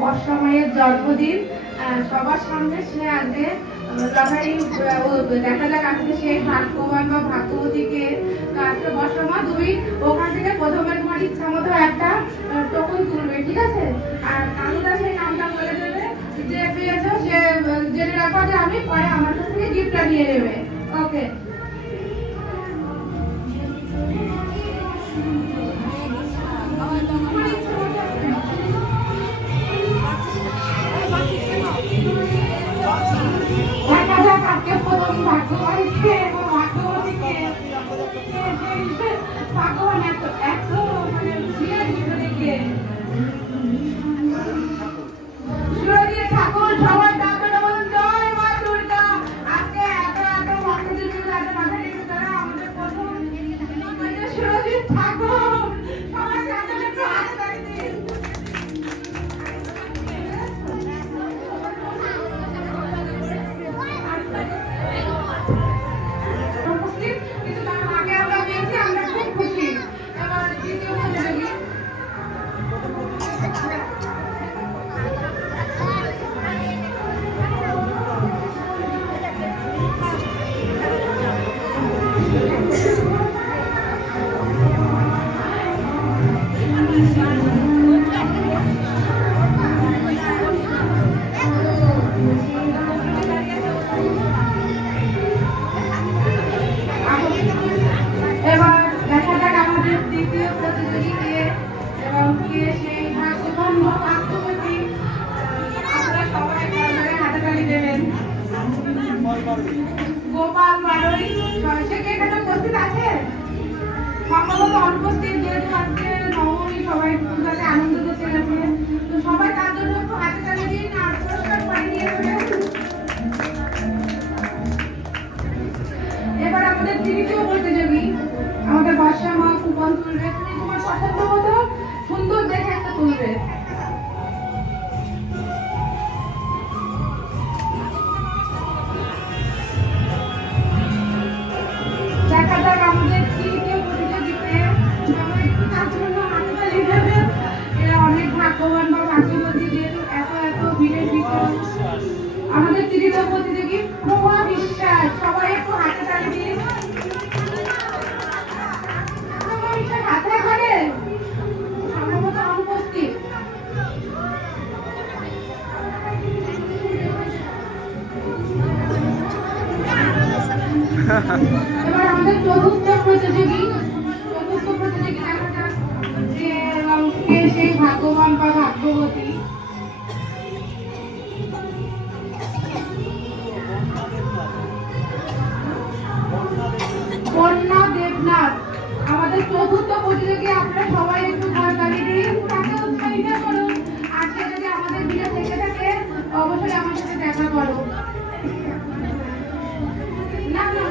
বর্ষা মায়ের জন্মদিন, সবার সামনে সে আজকে লটারি দেখা যাক আজকে সেই ভাগ্যবান বা ভাগ্যবতীকে। আজকে বর্ষা মা তুমি ওখান থেকে প্রথমে তোমার ইচ্ছা মতো একটা টোকন তুলবে, ঠিক আছে? আর কালুদা সেই নামটা বলে দেবে, যে পেয়েছো সে জেনে রাখো যে আমি পরে আমার কাছ থেকে গিফটটা নিয়ে নেবে। ওকে, দেখা যাক আজকে প্রথম ভাগ্যবানকে এবং ভাগ্যবতীকে। ভাগ্যবান এত মানে দেখে সুরজিৎ ঠাকুর সবার ডাকে বলুন জয় মা দুর্গা। আজকে এত এত ভক্তদের যাদের মাথায় রেখে তারা আমাদের প্রথম সুরজিৎ ঠাকুর সবার ডাকে একটু হাত তালি দিন। কিন্তু তার আগে আমরা পেয়েছি, আমরা খুব খুশি। এবার দ্বিতীয় প্রতিযোগী এবার দেখা যাক আমাদের তৃতীয় প্রতিযোগী কে এবং কে সেই ভাগ্যবান বা ভাগ্যবতী। আপনারা সবাই ঘরে হাততালি দেবেন। গোপাল বাড়ই সে কি এখানে উপস্থিত আছে? সম্ভবত অনুপস্থিত, যেহেতু আজকে নবমী, সবাই পূজাতে আনন্দ করতে গেছে। তো সবাই তার জন্য একটু হাততালি দিন আর পুরস্কার পাঠিয়ে দিয়েছেন। এবার আমাদের তৃতীয় প্রতিযোগী আমাদের বর্ষা মা কুপন তুলবে। তুমি তোমার পছন্দ মতো সুন্দর দেখে একটা তুলবে। দেখা যাক আমাদের তৃতীয় প্রতিযোগীতে সবাই একটু তার জন্য হাততালি দেবে। এরা অনেক ভাগ্যবান বা ভাগ্যবতী, যেহেতু এত এত ভিড়ের ভিতর। আমাদের তৃতীয় প্রতিযোগী প্রভা বিশ্বাস, সবাই একটু হাততালি দিন। প্রভা বিশ্বাস হাতে করে সম্ভবত অনুপস্থিত। এবার আমাদের চতুর্থ প্রতিযোগী দেখা যাক যে কে সেই ভাগ্যবান বা ভাগ্যবতী। কন্যা দেবনাথ আমাদের চতুর্থ প্রতিযোগী। আপনারা সবাই একটু হাততালি দিন, তাকে উৎসাহিত করুন। আর সে যদি আমাদের ভিড়ে থেকে থাকে অবশ্যই আমার সাথে দেখা করো। না না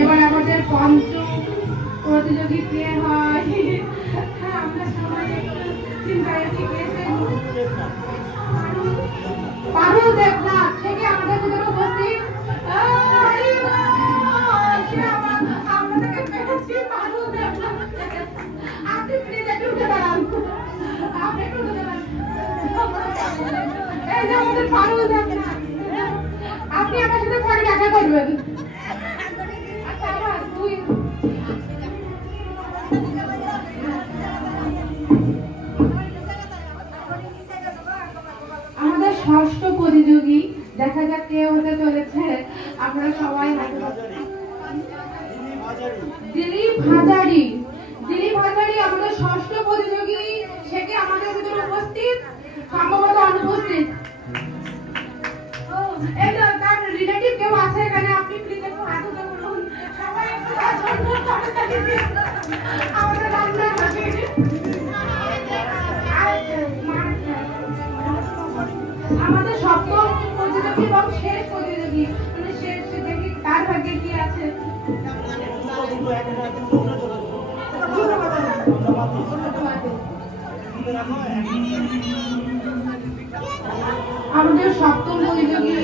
এবার আমাদের পঞ্চম প্রতিযোগী কে হয়? আমরা সবাই চিন্তায় গেছেন। পারুল দেবনাথ, সে কি আমাদের ভিতরে উপস্থিত? আপনাদেরকে পেয়েছি পারুল দেবনাথ। আপনি প্লিজ একটু উঠে দাঁড়ান, আপনি একটু উঠে দাঁড়ান। এই যে আমাদের পারুল দেবনাথ, আপনি আমার সাথে পরে দেখা করবেন। আচ্ছা আবার তুই আমাদের ষষ্ঠ প্রতিযোগী, দেখা যাক কে হতে চলেছে। আপনারা সবাই দিলীপ হাজারি। দিলীপ হাজারি আমাদের ষষ্ঠ প্রতিযোগী, সে কি আমাদের ভিতরে উপস্থিত? সম্ভবত অনুপস্থিত। এই তো তার রিলেটিভ কেউ আছে এখানে? আপনি প্লিজ একটু হাত উঠে বলুন, সবাই একটু তার জন্য হাততালি দিন। আমাদের রান্না হবে। আমাদের সপ্তম প্রতিযোগী এবং শেষ প্রতিযোগী, মানে শেষ দেখি তার ভাগ্যে কি আছে। আমাদের সপ্তম প্রতিযোগী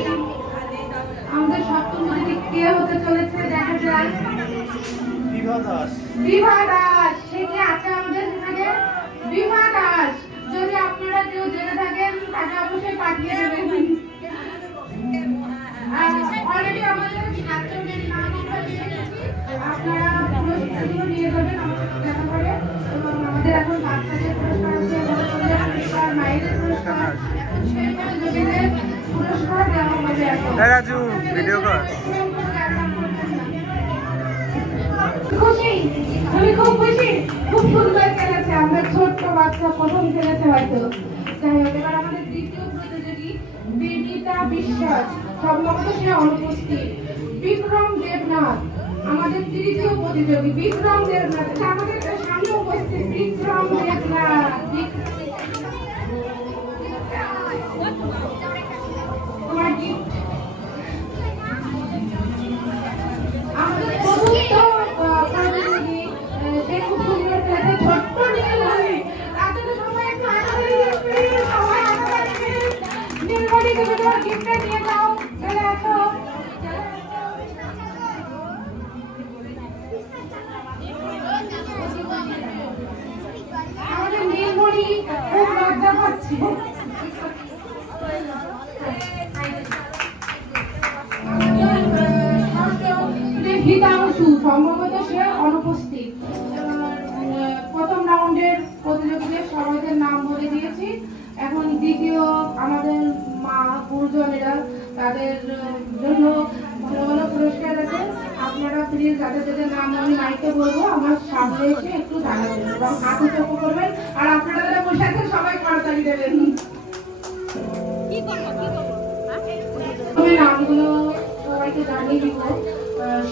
বিভা দাস সে কি আছে আমাদের সেখানে? বিভা দাস, যদি আপনারা কেউ জেনে থাকেন তাকে অবশ্যই পাঠিয়ে দেবেন। অলরেডি আমাদের ছাত্রদের নাম আমরা দিয়ে দিয়েছি, আপনারা পুরস্কারগুলো নিয়ে যাবেন আমাদের দেখা করে। এবং আমাদের এখন বাচ্চাদের পুরস্কার আছে, বড়দের পুরস্কার, মায়েদের পুরস্কার, এখন সেই প্রতিযোগীদের পুরস্কার দেওয়া হবে। এখন রাজু ভিডিও কর। খুশি, আমি খুব খুশি, খুব সুন্দর খেলেছে আমাদের ছোট্ট বাচ্চা, প্রথম খেলেছে হয়তো। যাই হোক, এবার আমাদের দ্বিতীয় প্রতিযোগী বিনিতা বিশ্বাস, সম্ভবত সে অনুপস্থিত। বিক্রম দেবনাথ আমাদের তৃতীয় প্রতিযোগী, বিক্রম দেবনাথ আমাদের সামনে উপস্থিত। বিক্রম দেবনাথ তোমার গিফট। আমাদের চতুর্থ প্রতিযোগী, সে খুব সুন্দর খেলেছে, ছোট্ট নীলমণি। তাকে তো সবাই একটু হাততালি দিয়ে প্লিজ, সবাই হাততালি দিয়ে। নীলমণি, তুমি তোমার গিফটটা নিয়ে যাও, চলে আসো। আমাদের নীলমণি খুব লজ্জা পাচ্ছে। হিতাংশু, সম্ভবত সে অনুপস্থিত। প্রথম রাউন্ডের প্রতিযোগীদের সবাইদের নাম বলে দিয়েছি। এখন দ্বিতীয় আমাদের মা গুরুজনেরা, তাদের জন্য ভালো ভালো পুরস্কার আছে। আপনারা প্লিজ যাদের যাদের নাম আমি মাইকে বলবো আমার সামনে এসে একটু জানাবেন এবং হাত উঁচু করবেন। আর আপনারা যারা বসে আছেন সবাই করতালি দেবেন। নামগুলো সবাইকে জানিয়ে দিব।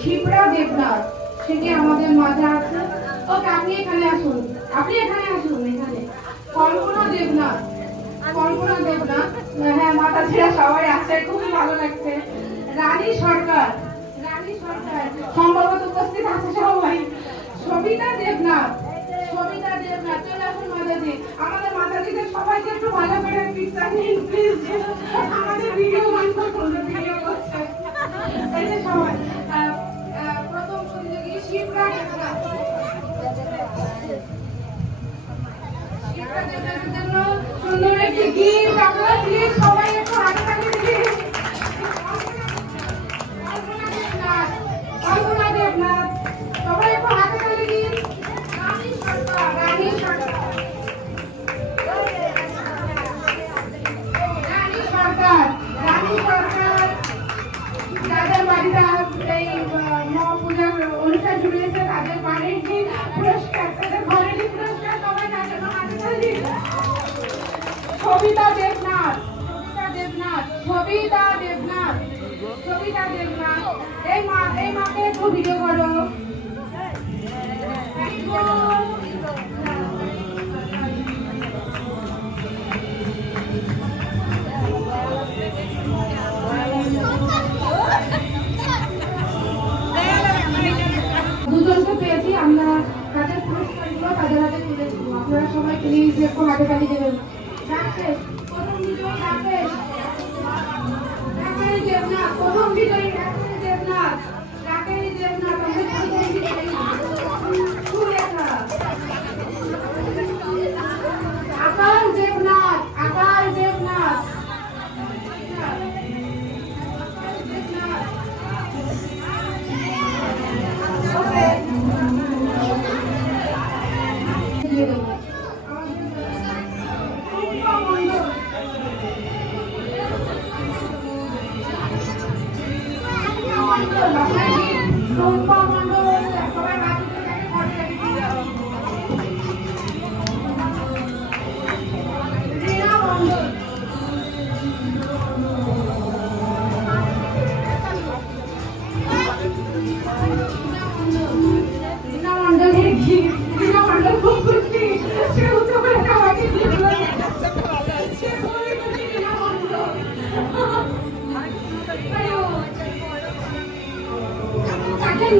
শিপ্রা দেবনাথ, সেটি আমাদের মাঝে আছে। ওকে, আপনি এখানে আসুন, আপনি এখানে আসুন, এখানে। কল্পনা দেবনাথ, কল্পনা দেবনাথ, হ্যাঁ মাথা ছেড়া সবাই আছে, খুবই ভালো লাগছে। রানী সরকার, রানী সরকার সম্ভবত উপস্থিত আছে সবাই। সবিতা দেবনাথ, সবিতা দেবনাথ, চলে আসুন মাঝাজি। আমাদের মাঝাজিদের সবাইকে একটু ভালো করে পিকচার নিন প্লিজ, আমাদের ভিডিও বন্ধ করবে, ভিডিও করছে। এই যে সবাই। প্রথম প্রতিযোগী শিপ্রা দেবনাথ, শিপ্রা দেবনাথের জন্য সুন্দর একটি গিফট। আপনারা প্লিজ সবাই একটু হাততালি দিন। কল্পনা দেবনাথ, কল্পনা দেবনাথ, সবাই একটু হাততালি দিন। রানী সরকার, রানী সরকার, রানী সরকার, রানী সরকার, যাদের বাড়িতে এই মহাপূজার অনুষ্ঠান জুড়েছে তাদের বাড়ির কি পুরস্কার, তাদের ঘরের পুরস্কার, সবাই তাদের হাততালি। সবিতা দেবনাথ, সবিতা দেবনাথ, সবিতা দেবনাথ, সবিতা দেবনাথ, এই মাকে একটু ভিডিও করো। দুজনকে পেয়েছি আমরা, তাদের পুরস্কারগুলো তাদের হাতে তুলে দেবো। আপনারা সবাই প্লিজ একটু হাতে তালি দেবেন। রাকেশ, প্রথম বিজয়ী রাকেশ, রাকেশ দেবনাথ, প্রথম বিজয়ী রাকেশ দেবনাথ, রাকেশ দেবনাথ, আমাদের প্রথম বিজয়ী। সুলেখা, আকাশ দেবনাথ, আকাশ দেবনাথ,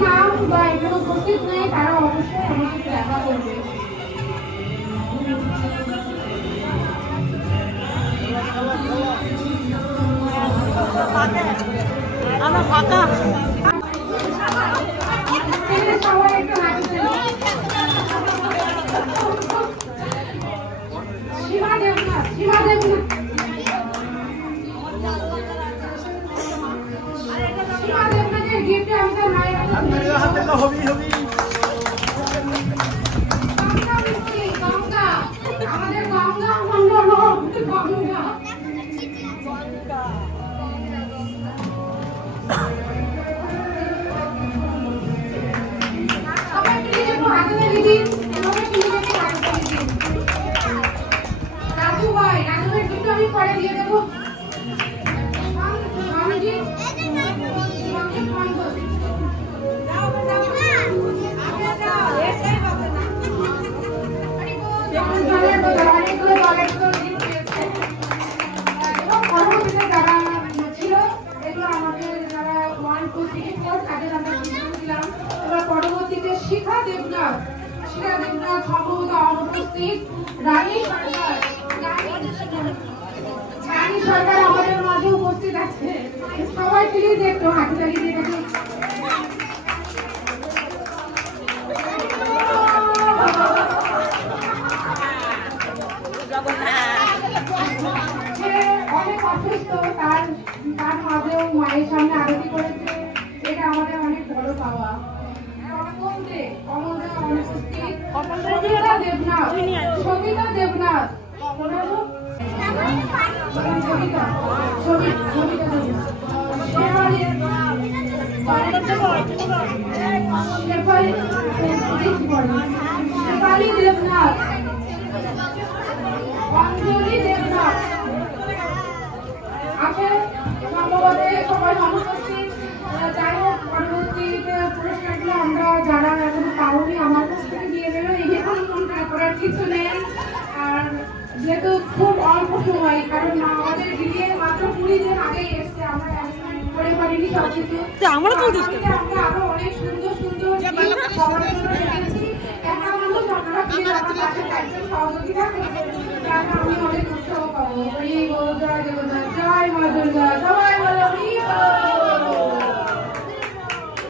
নাম বা এখানে উপস্থিত নেই, তারা অবশ্যই আমার সাথে দেখা করবে। আমার ফাঁকা সবাই একটু গিফট আমি তো নাই হাতে তো হবি গঙ্গা আমাদের গঙ্গা মন্ডল গঙ্গা সবাই মিলে একটু হাতে লাগিয়ে দিন সবাই মিলে একটু হাতে লাগিয়ে দিন রাজু ভাই কিন্তু আমি পরে দিয়ে দেবো মামিজি পরবর্তীতে শিখা দেবনাথ সম্ভবত অনুপস্থিত রানী সরকার আমাদের মাঝে উপস্থিত আছে সবাই প্লিজ একটু হাতে তালি দিয়ে দেখুন অনেক অসুস্থ তার মাঝেও মায়ের সামনে আরতি করেছে এটা আমাদের অনেক বড় পাওয়া সবিতা দেবনাথ শেফালি দেবনাথ অঞ্জলি দেবনাথ আছে সম্ভবত সবাই অনুপস্থিত যাই হোক পরবর্তীতে পুরস্কারগুলো আমরা যারা এখনো পাওনি আমার কাছ থেকে দিয়ে দেবে এখন মনটা করার কিছু নেই আর যেহেতু খুব অল্প সময় কারণ আমাদের বিয়ে মাত্র 20 দিন আগেই এসছে আমরা করে পারিনি সব কিছু আমরা আরো অনেক সুন্দর সুন্দর সবার জন্য রেখেছি একটা মানুষ আপনারা প্লিজ আমার পাশে একজন সহযোগিতা করবেন আমি অনেক উৎসাহ পাবো জয় মা দুর্গা জয়